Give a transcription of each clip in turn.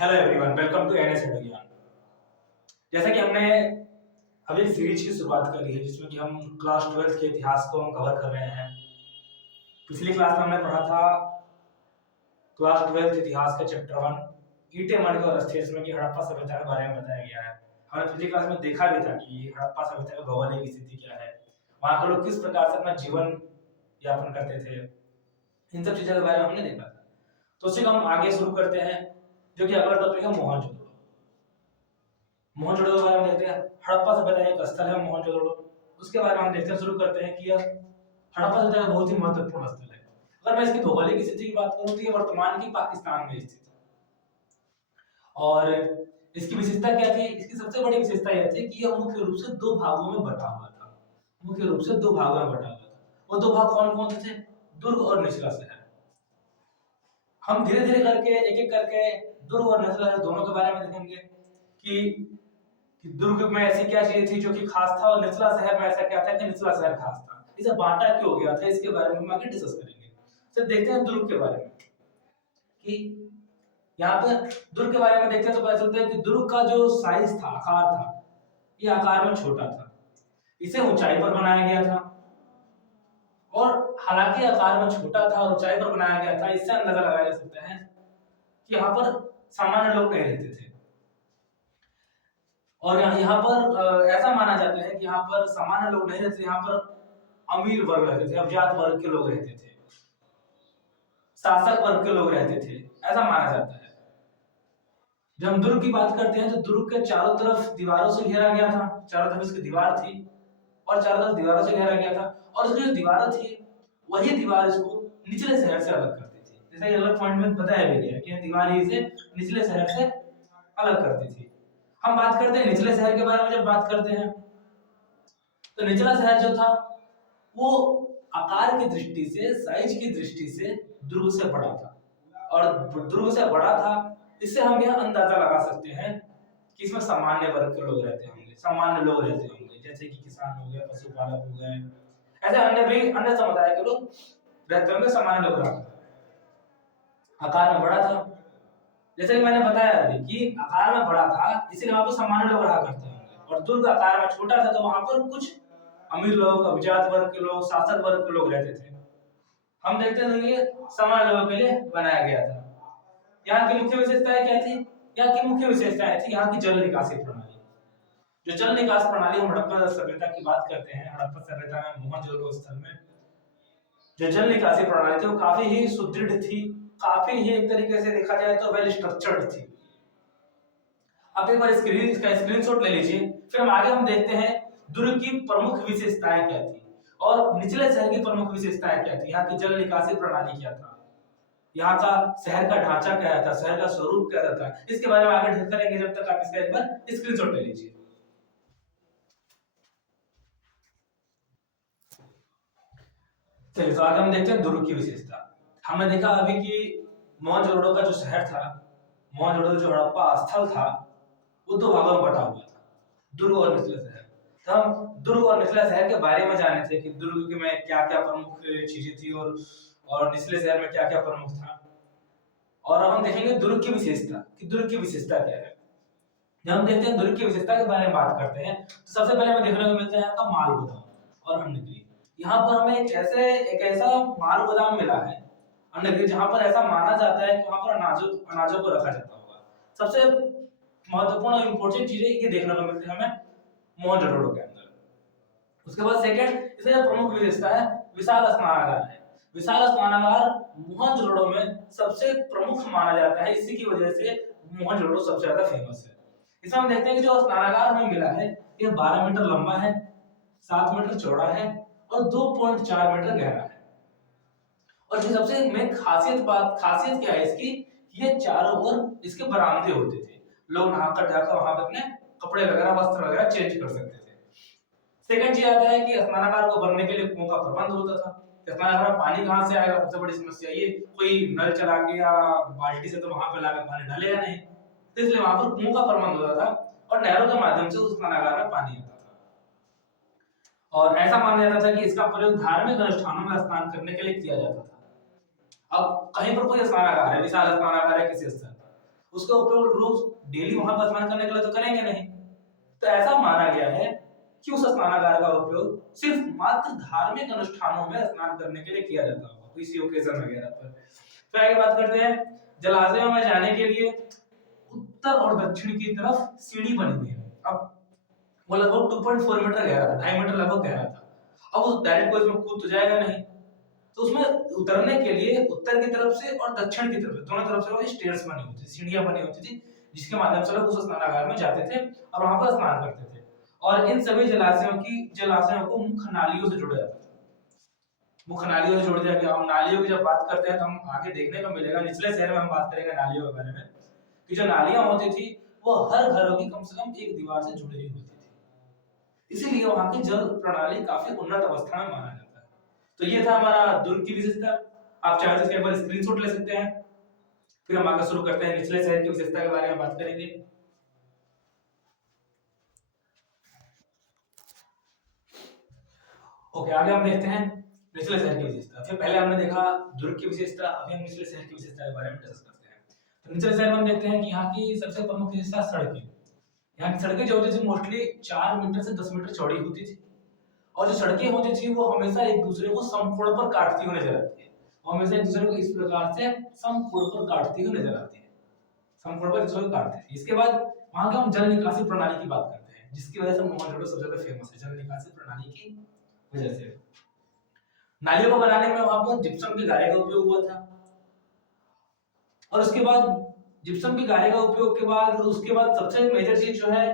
Hello everyone, welcome to NS Gyan. जैसा कि हमने अभी एक सीरीज की शुरुआत करी है जिसमें कि हम क्लास 12th के इतिहास को हम कवर कर रहे हैं। पिछली क्लास में हमने पढ़ा था क्लास 12th इतिहास का चैप्टर 1 ईंटें मणि और अस्थियां, जिसमें कि हड़प्पा सभ्यता के बारे में बताया गया है। हमने पिछली क्लास में देखा भी था कि हड़प्पा सभ्यता की भौगोलिक स्थिति क्या है, वहां के लोग किस प्रकार से अपना जीवन यापन करते थे, इन सब चीजों के बारे में हमने देखा था। तो उसी को हम आगे शुरू करते हैं, जो कि अगला टॉपिक है मोहनजोदड़ो। मोहनजोदड़ो के बारे में देखते हैं। हड़प्पा सभ्यता एक स्थल है मोहनजोदड़ो, उसके बारे में हम देखते हैं। शुरू करते हैं कि यह हड़प्पा सभ्यता का बहुत ही महत्वपूर्ण स्थल है। अगर मैं इसकी भौगोलिक स्थिति की बात करूं तो ये वर्तमान की पाकिस्तान में स्थित है। और इसकी विशेषता क्या थी? इसकी सबसे बड़ी विशेषता यह थी कि यह मुख्य रूप से दो भागों में बटा हुआ था। मुख्य रूप से दो भागों में बटा हुआ था। वो दो भाग कौन कौन से थे? दुर्ग और निचला शहर। हम धीरे धीरे करके एक एक करके दुर्ग और निचला शहर दोनों के बारे में देखेंगे कि दुर्ग में ऐसी क्या चीज थी जो कि खास था, और निचला शहर में ऐसा क्या था कि निचला शहर खास था। इसे बांटा क्यों गया था, इसके बारे में हम आगे डिस्कस करेंगे। तो देखते हैं दुर्ग के बारे में कि यहाँ पे दुर्ग के बारे में देखते हैं तो पता चलता है कि दुर्ग का जो साइज था, आकार था, ये आकार में छोटा था। इसे ऊंचाई पर बनाया गया था, और हालांकि आकार में छोटा था और ऊंचाई पर बनाया गया था, इससे अंदाजा लगाया जा सकता है कि यहाँ पर सामान्य लोग नहीं रहते थे। और यहाँ पर ऐसा माना जाता है कि यहाँ पर सामान्य लोग नहीं रहते, यहाँ पर अमीर वर्ग रहते थे, अभिजात वर्ग के लोग रहते थे, शासक वर्ग के लोग रहते थे, ऐसा माना जाता है। जब हम दुर्ग की बात करते हैं तो दुर्ग के चारों तरफ दीवारों से घेरा गया था। चारों तरफ इसकी दीवार थी और चारों तरफ दीवारों से घेरा गया था, और इसकी जो दीवारें थी वही दीवार इसको निचले शहर से अलग करती थी। जैसा कि अलग पॉइंट में बताया भी गया कि दीवार ही इसे निचले शहर से अलग करती थी। हम बात करते हैं निचले शहर के बारे में। जब बात करते हैं तो निचला शहर जो था वो आकार की दृष्टि से, साइज की दृष्टि से दुर्ग से बड़ा था, और दुर्ग से बड़ा था। इससे हम यह अंदाजा लगा सकते हैं कि इसमें सामान्य वर्ग के लोग रहते होंगे, सामान्य लोग रहते होंगे, जैसे कि किसान हो गए, पशुपालक हो गए, ऐसे अन्य भी अन्य समुदाय के लोग रहते होंगे, सामान्य लोग रहते होंगे। आकार में बड़ा था, जैसे कि मैंने बताया अभी कि आकार में बड़ा था, इसलिए वहां पर सामान्य लोग रहा करते होंगे। और दुर्ग आकार में छोटा था, तो वहां पर कुछ अमीर लोग, अभिजात वर्ग के लोग, शासक वर्ग के लोग रहते थे। हम देखते हैं ये सामान्य लोगों के लिए बनाया गया था। यहाँ की मुख्य विशेषताएं क्या थी? यहाँ की मुख्य विशेषताएं थी यहाँ की जल निकासी प्रणाली। जो जल निकास प्रणाली, हम हड़प्पा सभ्यता की बात करते हैं, हड़प्पा सभ्यता में मोहनजोदड़ो स्थल में जो जल निकासी प्रणाली थी वो काफी ही सुदृढ़ थी, काफी ही एक तरीके से देखा जाए तो वेल स्ट्रक्चर्ड थी। आप एक बार इसका स्क्रीनशॉट ले लीजिए, फिर हम देखते हैं दुर्ग की प्रमुख विशेषताएं क्या थी और निचले शहर की प्रमुख विशेषताएं क्या थी, यहाँ की जल निकासी प्रणाली क्या था, यहाँ का शहर का ढांचा क्या था, शहर का स्वरूप क्या था। इसके बारे में आगे डिस्कस करेंगे, जब तक आप इसका एक बार स्क्रीनशॉट ले लीजिए। चलिए, तो आगे हम देखते हैं दुर्ग की विशेषता। हमने देखा अभी कि मोहनजोदड़ो का जो शहर था, मोहनजोदड़ो जो हड़प्पा स्थल था, वो दो भागों में बटा हुआ था, दुर्ग और निचला शहर। तो हम दुर्ग और निचला शहर के बारे में जाने थे कि दुर्ग में क्या क्या प्रमुख चीजें थी और निचले शहर में क्या क्या प्रमुख था। और अब हम देखेंगे दुर्ग की विशेषता कि दुर्ग की विशेषता क्या है। जब हम देखते हैं दुर्ग की विशेषता के बारे में बात करते हैं तो सबसे पहले हमें देखने को मिलता है यहाँ का माल गोदाम और अन्नगृह। यहाँ पर हमें एक ऐसा माल गोदाम मिला है, अन्नगृह, जहाँ पर ऐसा माना जाता है कि वहाँ पर अनाजों को रखा जाता होगा। सबसे महत्वपूर्ण और इंपॉर्टेंट चीजें ये देखने को मिलती है हमें मोहनजोदड़ो के अंदर। उसके बाद सेकंड, इसका जो प्रमुख विशेषता है, विशाल स्नानागार है। विशाल स्नानागार मोहनजोदड़ो में सबसे प्रमुख माना जाता है, इसी की वजह से मोहनजोदड़ो सबसे ज्यादा फेमस है। इसमें हम देखते हैं कि जो स्नानागार हमें मिला है ये 12 मीटर लंबा है, 7 मीटर चौड़ा है और 2.4 मीटर गहरा है। और इसकी सबसे मेन खासियत क्या है इसकी, ये चारों ओर इसके बरामदे होते थे, लोग नहाकर जाकर वहां पर अपने कपड़े वगैरह, वस्त्र वगैरह चेंज कर सकते थे। सेकंड चीज आता है कि स्नानागार को भरने के लिए कुओं का प्रबंध होता था। स्नानागार में पानी कहाँ से आएगा, सबसे बड़ी समस्या ये, कोई नल चला के या बाल्टी से तो वहां पे लाकर पानी डालेगा नहीं, तो इसलिए वहां पर कुओं का प्रबंध होता था और नहरों के माध्यम से उस स्नानागार में पानी आता था। और ऐसा माना जाता था कि इसका प्रयोग धार्मिक अनुष्ठानों में स्नान करने के लिए किया जाता था। अब कहीं पर कोई स्नानागार है, विशाल स्नानागार है किसी स्थल पर, उसका उपयोग रोज डेली वहां पर स्नान करने के लिए तो करेंगे नहीं। तो ऐसा माना गया है कि उस स्नानागार का उपयोग सिर्फ मात्र धार्मिक अनुष्ठानों में स्नान करने के लिए किया जाता होगा, किसी ओकेजन वगैरह पर। फिर आगे बात करते हैं, जलाशयों में जाने के लिए उत्तर और दक्षिण की तरफ सीढ़ी बनी हुई है। अब वो लगभग 2.4 मीटर गहरा था, 2.5 मीटर लगभग गहरा था। अब उस डायरेक्ट कोई इसमें कूद तो जाएगा नहीं, तो उसमें उतरने के लिए उत्तर की तरफ से और दक्षिण की तरफ से, दोनों तरफ से वो स्टेयर्स बनी होती थी, सीढ़ियां बनी होती थी, जिसके माध्यम से लोग उस स्नानागार में जाते थे और वहां पर स्नान करते थे। और इन सभी जलाशयों को मुख्य नालियों से जोड़ा जाता था। मुख्य नालियों से जोड़ दिया गया। हम नालियों की जब बात करते हैं तो हम आगे देखने को मिलेगा, निचले शहर में हम बात करेंगे नालियों के बारे में, कि जो नालियां होती थी वो हर घरों की कम से कम एक दीवार से जुड़ी हुई होती थी। इसीलिए वहां की जल प्रणाली काफी उन्नत अवस्था में माना जाता है। तो ये था हमारा दुर्ग की विशेषता। आप चाहे तो इसके ऊपर स्क्रीनशॉट ले सकते हैं। फिर हम आगे शुरू करते हैं, निचले शहर की विशेषता के बारे में बात करेंगे। ओके, आगे हम देखते हैं निचले शहर की विशेषता। फिर पहले हमने देखा दुर्ग की विशेषता, अभी हम निचले शहर की विशेषता के बारे में डिस्कस करते हैं। तो निचले शहर में हम देखते हैं कि यहाँ की सबसे प्रमुख विशेषता सड़कें। यहाँ की सड़कें जो होती थी मोस्टली 4 मीटर से 10 मीटर चौड़ी होती थी, और जो सड़कें होती थी वो हमेशा एक दूसरे को समकोण पर काटती हुई नजर आती है। वो हमेशा एक दूसरे को इस प्रकार से समकोण पर काटती हुई नजर आती है, समकोण पर इसको काटती थी। इसके बाद वहां के हम जल निकासी प्रणाली की बात करते हैं, जिसकी वजह से मोहनजोदड़ो सबसे ज्यादा फेमस है, जल निकासी प्रणाली की वजह से। नालियों को बनाने में वहां पर जिप्सम के गारे का उपयोग हुआ था, और उसके बाद जिप्सम के गारे का उपयोग के बाद उसके बाद सबसे मेजर चीज जो है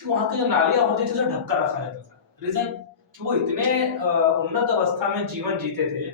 कि वहां की जो नालियां होती थी उसे ढककर रखा जाता था। रीजन कि वो इतने उन्नत अवस्था में जीवन जीते थे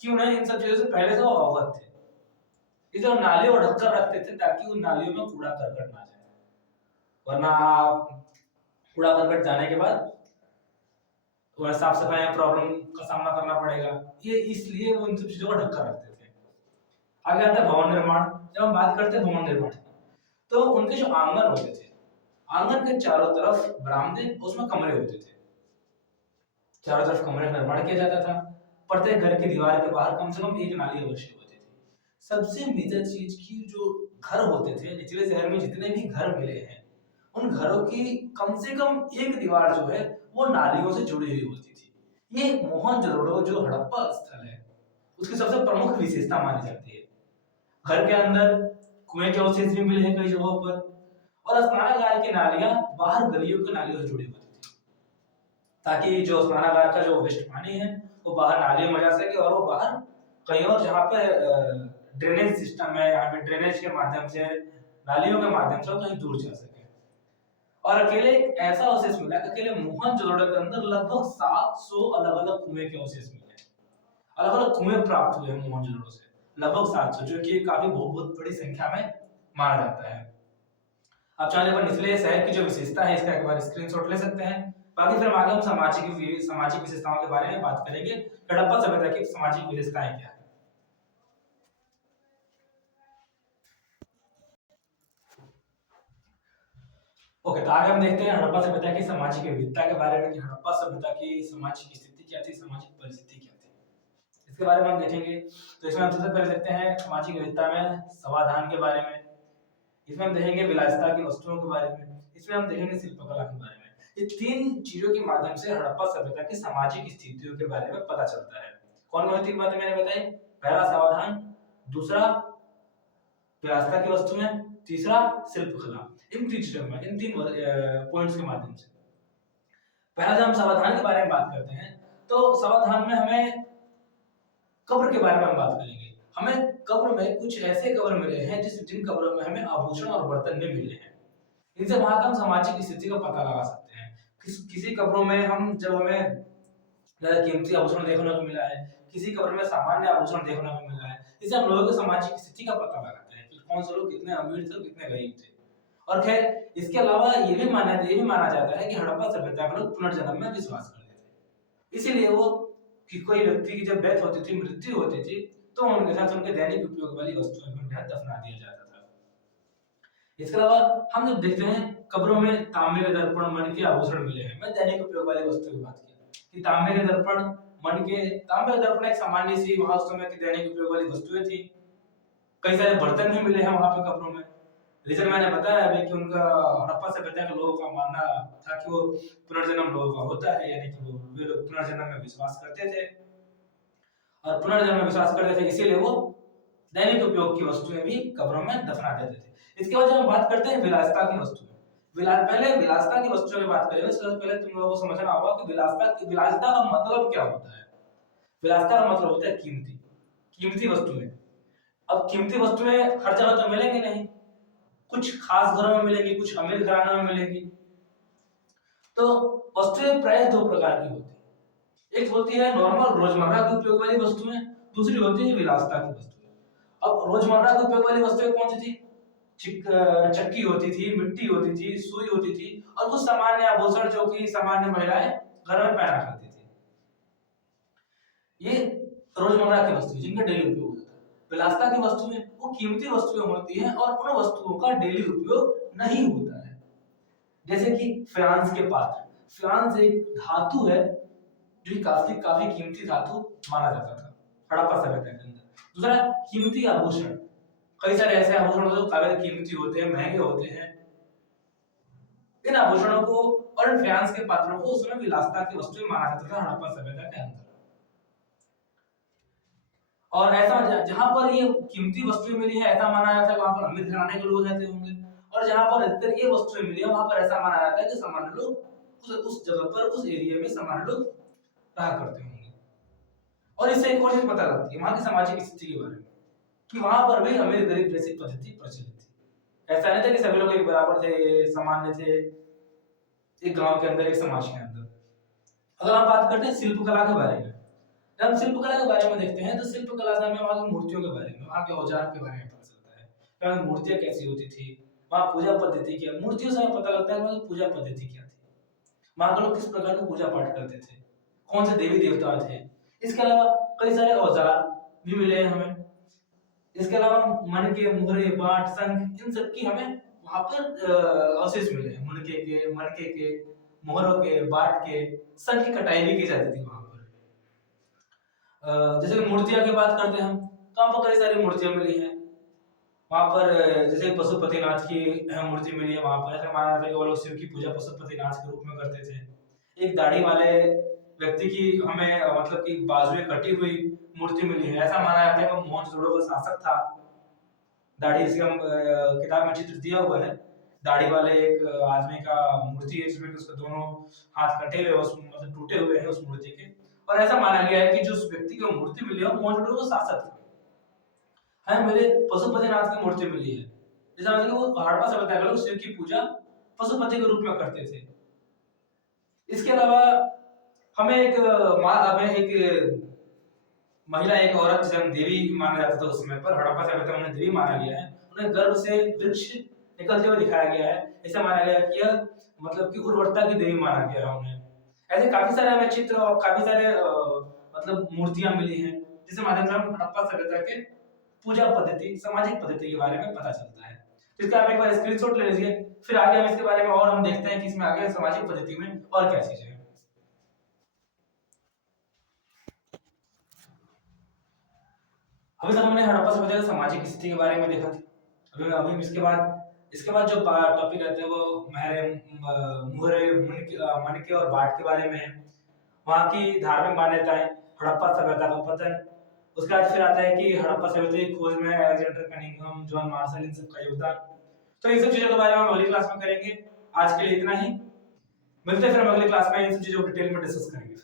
कि उन्हें इन सब चीजों से पहले से वो अवगत थे, इसलिए वो नालियों को ढककर रखते थे ताकि उन नालियों में कूड़ा करकट ना जाए, वरना कूड़ा करकट जाने के बाद साफ सफाई प्रॉब्लम का सामना करना पड़ेगा, ये इसलिए वो इन सब चीजों को ढककर रखते थे। आगे आता है भवन निर्माण। जब हम बात करते हैं भवन निर्माण तो उनके जो आंगन होते थे, आंगन के चारों तरफ बरामदे, उसमें कमरे होते थे, चारों तरफ कमरे का निर्माण किया जाता था। प्रत्येक घर की दीवार के बाहर कम से कम एक नाली अवश्य होती थी। सबसे मेजर चीज की जो घर होते थे निचले शहर में, जितने भी घर मिले हैं उन घरों की कम से कम एक दीवार जो है वो नालियों से जुड़ी हुई होती थी। ये मोहनजोदड़ो जो हड़प्पा स्थल है उसकी सबसे प्रमुख विशेषता मानी जाती है। घर के अंदर कुएं के अवशेष भी मिले हैं कई जगहों पर, और स्नानागार की नालियां बाहर गलियों की नालियों से जुड़ी होती थी, ताकि जो स्नानागार का जो वेस्ट पानी है वो बाहर नालियों में जा सके, और वो बाहर कहीं और जहाँ पे ड्रेनेज सिस्टम है, यहाँ पे ड्रेनेज के माध्यम से, नालियों के माध्यम से कहीं दूर जा सके। और अकेले एक ऐसा अवशेष मिला कि अकेले मोहनजोदड़ो के अंदर लगभग 700 अलग अलग कुएं के अवशेष मिले, अलग अलग कुएं प्राप्त हुए हैं मोहनजोदड़ो से, लगभग 700, जो कि काफी बहुत बड़ी संख्या में माना जाता है। आप चाहे तो निचले शहर की जो विशेषता है इसका एक बार स्क्रीनशॉट ले सकते हैं। बाकी फिर आगे हम सामाजिक विशेषताओं के बारे में बात करेंगे। हड़प्पा सभ्यता की सामाजिक विशेषताएं क्या है। ओके, तो आगे हम देखते हैं हड़प्पा सभ्यता की सामाजिक विविधता के बारे में, कि हड़प्पा सभ्यता की सामाजिक स्थिति क्या थी, सामाजिक परिस्थिति क्या थी, इसके बारे में हम देखेंगे। तो इसमें हम सबसे पहले देखते हैं सामाजिक विविधता में समाधान के बारे में, इसमें हम देखेंगे विलासिता की वस्तुओं के बारे में, इसमें हम देखेंगे शिल्पकला के बारे में। ये तीन चीजों के माध्यम से हड़प्पा सभ्यता की सामाजिक स्थितियों के बारे में पता चलता है। कौन कौन सी तीन बातें मैंने बताई? पहला समाधान, दूसरा विलासिता की वस्तुएं, तीसरा शिल्पकला। इन तीन चीजों में, इन तीन पॉइंट्स के माध्यम से। पहला जब हम समाधान के बारे में बात करते हैं तो समाधान में हमें कब्र के बारे में हम बात करेंगे। हमें कब्र में कुछ ऐसे कब्र मिले हैं जिन कब्रों में हमें आभूषण और बर्तन भी मिले हैं। इनसे वहां का हम सामाजिक स्थिति का पता लगा सकते हैं। किसी कब्रों में हम जब हमें ज्यादा कीमती आभूषण देखने को मिला है, किसी कब्र में सामान्य आभूषण देखने को मिला है, इससे हम लोगों की सामाजिक स्थिति का पता लगाते हैं कि कौन से लोग कितने अमीर थे, कितने गरीब थे। और खैर इसके अलावा ये भी माना जाता है कि हड़प्पा सभ्यता में लोग पुनर्जन्म में विश्वास करते थे। इसीलिए वो कि कोई व्यक्ति की जब डेथ होती थी, मृत्यु होती थी, तो उनके साथ उनके दैनिक उपयोग वाली वस्तुएं भी उन्हें दफना दिया जाता था। इसके अलावा हम जब देखते हैं कब्रों में तांबे के दर्पण, मन के आभूषण मिले हैं। मैं दैनिक उपयोग वाली वस्तु की बात की कि तांबे के दर्पण, तांबे का दर्पण एक सामान्य सी वहां उस समय की दैनिक उपयोग वाली वस्तुएं थी। कई सारे बर्तन भी मिले हैं वहां पे कब्रों में। रीजन मैंने बताया अभी कि उनका हड़प्पा सभ्यता के लोगों का मानना था कि वो पुनर्जन्म लोगों का होता है, यानी कि वे लोग पुनर्जन्म में विश्वास करते थे और पुनर्जन्म में विश्वास करते थे, इसीलिए वो दैनिक उपयोग की वस्तुएं भी कब्रों में दफना देते थे। इसके बाद जब हम बात करते हैं विलासिता की वस्तुएं, पहले विलासिता की वस्तुओं की बात करेंगे, उससे पहले तुम लोगों को समझना होगा कि विलासिता का मतलब क्या होता है। विलासिता का मतलब होता है कीमती वस्तुएं। अब कीमती वस्तुएं हर जगह तो मिलेंगी नहीं, कुछ खास घरों में मिलेंगी, कुछ अमीर घरानों में मिलेंगी। तो वस्तुएं प्राय दो प्रकार की होती है, एक होती है नॉर्मल रोजमर्रा के उपयोग वाली वस्तुएं, दूसरी होती है विलासिता की वस्तुएं। अब रोजमर्रा के उपयोग वाली वस्तुएं कौन सी थी? चक्की होती थी, मिट्टी होती थी, सुई होती थी और कुछ सामान्य आभूषण जो कि सामान्य महिलाएं घर में पहना करती थी। ये रोजमर्रा की वस्तुएं जिनका डेली उपयोग होता है। विलासिता की वस्तुएं वो कीमती वस्तुएं होती हैं और उन वस्तुओं का डेली उपयोग नहीं होता है। जैसे कि फ्यांस के पात्र। फ्यांस एक धातु है जो काफी कीमती धातु माना जाता था हड़प्पा सभ्यता के अंदर। दूसरा, कीमती आभूषण। कई सारे ऐसे आभूषण होते हैं जो काफी कीमती होते हैं, महंगे होते हैं। इन आभूषणों को और फ्यांस के पात्रों को उसमें विलासिता की वस्तुएं माना जाता था हड़प्पा सभ्यता के अंदर। और ऐसा जहां पर ये कीमती वस्तुएं मिली है ऐसा माना जाता है वहां पर अमीर घराने के लोग रहते होंगे, और जहां पर अधिकतर ये वस्तुएं मिली है वहां पर ऐसा माना जाता है कि सामान्य लोग उस जगह पर, उस एरिया में सामान्य लोग रहा करते होंगे। और इससे एक और चीज पता लगती है वहां की सामाजिक स्थिति के बारे में कि वहां पर भी अमीर गरीब जैसी पद्धति प्रचलित थी। ऐसा नहीं था कि सभी लोग एक बराबर थे, सामान्य थे, एक गांव के अंदर, एक समाज के अंदर। अगर हम बात करते हैं शिल्पकला के बारे में, जब हम शिल्पकला के बारे में देखते हैं तो शिल्पकला से हमें वहां की मूर्तियों के बारे में, वहां के औजार के बारे में पता चलता है, वहां मूर्तियां कैसी होती थी, वहां पूजा पद्धति क्या, मूर्तियों से हमें पता लगता है वहां की पूजा पद्धति क्या थी, वहां के लोग किस प्रकार की पूजा पाठ करते थे, कौन से देवी देवता थे। इसके अलावा कई सारे औजार भी मिले हैं हमें। इसके अलावा मणके, मोहरे, बाट, शंख, इन सब की हमें वहां पर अवशेष मिले हैं। मणके के, मोहरों के, बाट के, शंख की कटाई भी की जाती थी वहां पर। जैसे मूर्तियां की बात करते हैं हम तो वहां पर कई सारी मूर्तियां मिली हैं वहां पर। जैसे पशुपतिनाथ की मूर्ति मिली है वहां पर। ऐसा माना जाता है कि वो लोग शिव की पूजा पशुपतिनाथ के रूप में करते थे। एक दाढ़ी वाले व्यक्ति की हमें मतलब कि बाजुएं कटी हुई मूर्ति मिली है। ऐसा माना जाता है कि मोहनजोदड़ो का शासक था। दाढ़ी, इसके हम किताब में चित्र दिया हुआ है, दाढ़ी वाले एक आदमी का मूर्ति है जिसमें उसके दोनों हाथ कटे हुए, उस मतलब टूटे हुए हैं उस मूर्ति के। और ऐसा माना गया है कि जो उस व्यक्ति को मूर्ति मिली है वो मोहनजोदड़ो का शासक था। हमें मेरे पशुपतिनाथ की मूर्ति मिली है, जैसा मतलब वो हड़प्पा सभ्यता के लोग शिव की पूजा पशुपति के रूप में करते थे। इसके अलावा हमें एक महिला, एक औरत जिसे हम देवी माना जाता था उस समय पर, हड़प्पा सभ्यता में उन्हें देवी माना गया है। उन्हें गर्भ से वृक्ष निकलते हुए दिखाया गया है। ऐसा माना गया कि यह मतलब कि उर्वरता की देवी माना गया है उन्हें। ऐसे काफी सारे हमें चित्र और काफी सारे मतलब मूर्तियां मिली हैं जिससे माध्यम से हम हड़प्पा सभ्यता के पूजा पद्धति, सामाजिक पद्धति के बारे में पता चलता है। तो इसका आप एक बार स्क्रीनशॉट ले लीजिए, फिर आगे हम इसके बारे में और हम देखते हैं कि इसमें आगे सामाजिक पद्धति में और क्या चीजें हैं। अभी तक हमने हड़प्पा सभ्यता की सामाजिक स्थिति के बारे में देखा था। अभी इसके बाद जो टॉपिक रहते हैं वो मोहरे, मणके और बाट के बारे में है। वहाँ की धार्मिक मान्यताएं, हड़प्पा सभ्यता का पतन, उसके बाद फिर आता है कि हड़प्पा सभ्यता की खोज में अलेक्जेंडर कनिंघम, जॉन मार्शल, इन सब का योगदान। तो इन सब चीजों के बारे में हम अगली क्लास में करेंगे। आज के लिए इतना ही, मिलते हैं फिर हम अगली क्लास में इन सब चीजों को डिटेल में डिस्कस करेंगे।